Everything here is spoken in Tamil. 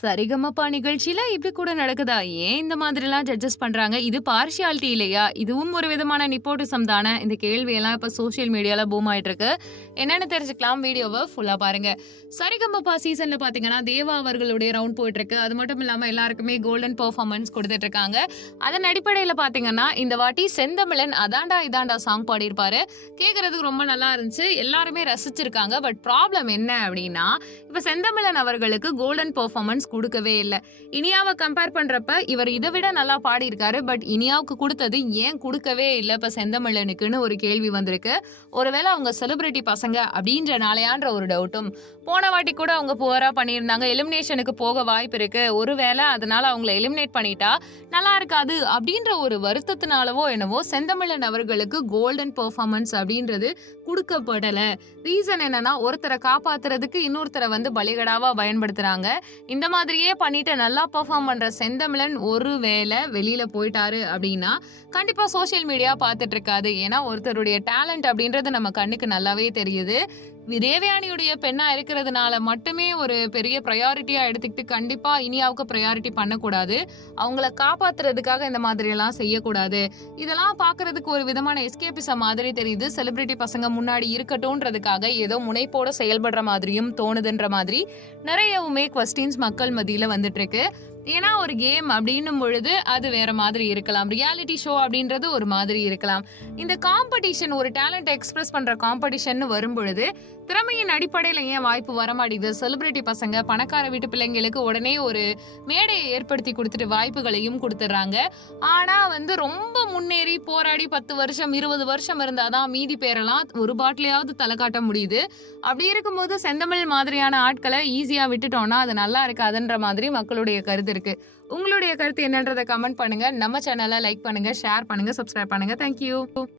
சரிகமபா நிகழ்ச்சியில இப்படி கூட நடக்குதா? ஏன் இந்த மாதிரிலாம் ஜட்ஜஸ் பண்றாங்க? இது பார்ஷியாலிட்டி இல்லையா? இதுவும் ஒரு விதமான நிப்போட்டிசம் தானே? இந்த கேள்வியெல்லாம் இப்ப சோசியல் மீடியால பூம் ஆயிட்டு இருக்கு. என்னன்னு தெரிஞ்சுக்கலாம், வீடியோவ ஃபுல்லா பாருங்க. சரிகமபா சீசன்ல பாத்தீங்கன்னா தேவா அவர்களுடைய ரவுண்ட் போயிட்டு இருக்கு. அது மட்டும் இல்லாம எல்லாருக்குமே கோல்டன் பெர்ஃபார்மன்ஸ் கொடுத்துட்டு இருக்காங்க. அதன் அடிப்படையில பாத்தீங்கன்னா இந்த வாட்டி செந்தமிழன் அதாண்டா இதாண்டா சாங் பாடியிருப்பாரு. கேட்கறதுக்கு ரொம்ப நல்லா இருந்துச்சு. எல்லாருமே ரசிச்சிருக்காங்க. பட் ப்ராப்ளம் என்ன அப்படின்னா, இப்ப செந்தமிழன் அவர்களுக்கு கோல்டன் பெர்ஃபார்மன்ஸ் கொடுக்கவே இல்லை. இனியாவை கம்பேர் பண்றப்ப இவர் இதை விட நல்லா பாடியிருக்காரு. பட் இனியாவுக்கு கொடுத்தது ஏன் கொடுக்கவே இல்லை இப்ப செந்தமிழனுக்குன்னு ஒரு கேள்வி வந்திருக்கு. ஒருவேளை அவங்க செலிபிரிட்டி பசங்க அப்படின்றனாலயான்ற ஒரு டவுட்டும். போன வாட்டி கூட அவங்க புவரா பண்ணியிருந்தாங்க. எலிமினேஷனுக்கு போக வாய்ப்பு இருக்கு. ஒருவேளை அதனால அவங்கள எலிமினேட் பண்ணிட்டா நல்லா இருக்காது அப்படின்ற ஒரு வருத்தத்தினாலவோ என்னவோ செந்தமிழன் அவர்களுக்கு கோல்டன் பெர்ஃபார்மன்ஸ் அப்படின்றது கொடுக்கப்படல. ரீசன் என்னன்னா, ஒருத்தரை காப்பாத்துறதுக்கு இன்னொருத்தரை பலிகடாவா பயன்படுத்துறாங்க. இந்த மாதிரியே பண்ணிட்டு நல்லா பெர்ஃபார்ம் பண்ற செந்தமிழன் ஒருவேளை வெளியில போயிட்டாரு அப்படின்னா கண்டிப்பா சோசியல் மீடியா பார்த்துட்டு இருக்காது. ஏன்னா ஒருத்தருடைய டேலண்ட் அப்படின்றது நம்ம கண்ணுக்கு நல்லாவே தெரியுது. தேவயானியுடைய பெண்ணா இருக்கிறதுனால மட்டுமே ஒரு பெரிய ப்ரையாரிட்டியா எடுத்துக்கிட்டு கண்டிப்பா இனியாவுக்கு ப்ரையாரிட்டி பண்ணக்கூடாது. அவங்கள காப்பாத்துறதுக்காக இந்த மாதிரி எல்லாம் செய்யக்கூடாது. இதெல்லாம் பாக்குறதுக்கு ஒரு விதமான எஸ்கேபிசம் மாதிரி தெரியுது. செலிபிரிட்டி பசங்க முன்னாடி இருக்கட்டும்ன்றதுக்காக ஏதோ முனைப்போட செயல்படுற மாதிரியும் தோணுதுன்ற மாதிரி நிறையவுமே குவெஸ்டின்ஸ் மக்கள் மத்தியில வந்துட்டு இருக்கு. ஏன்னா ஒரு கேம் அப்படின்னும் பொழுது அது வேற மாதிரி இருக்கலாம். ரியாலிட்டி ஷோ அப்படின்றது ஒரு மாதிரி இருக்கலாம். இந்த காம்படிஷன், ஒரு டேலண்ட் எக்ஸ்பிரஸ் பண்ற காம்படிஷன் வரும் பொழுது திறமையின் அடிப்படையில ஏன் வாய்ப்பு வரமாட்டேங்குது? செலிபிரிட்டி பசங்க பணக்கார வீட்டு பிள்ளைங்களுக்கு உடனே ஒரு மேடையை ஏற்படுத்தி கொடுத்துட்டு வாய்ப்புகளையும் கொடுத்துட்றாங்க. ஆனா ரொம்ப முன்னேறி போராடி 10 வருஷம் 20 வருஷம் இருந்தாதான் மீதி பேரெல்லாம் ஒரு பாட்டிலையாவது தலை காட்ட முடியுது. அப்படி இருக்கும்போது செந்தமிழ் மாதிரியான ஆட்களை ஈஸியா விட்டுட்டோம்னா அது நல்லா இருக்காதுன்ற மாதிரி மக்களுடைய கருத்து இருக்கு. உங்களுடைய கருத்து என்னன்றதை கமெண்ட் பண்ணுங்க. நம்ம சேனலை லைக் பண்ணுங்க, ஷேர் பண்ணுங்க, சப்ஸ்கிரைப் பண்ணுங்க. தேங்க்யூ.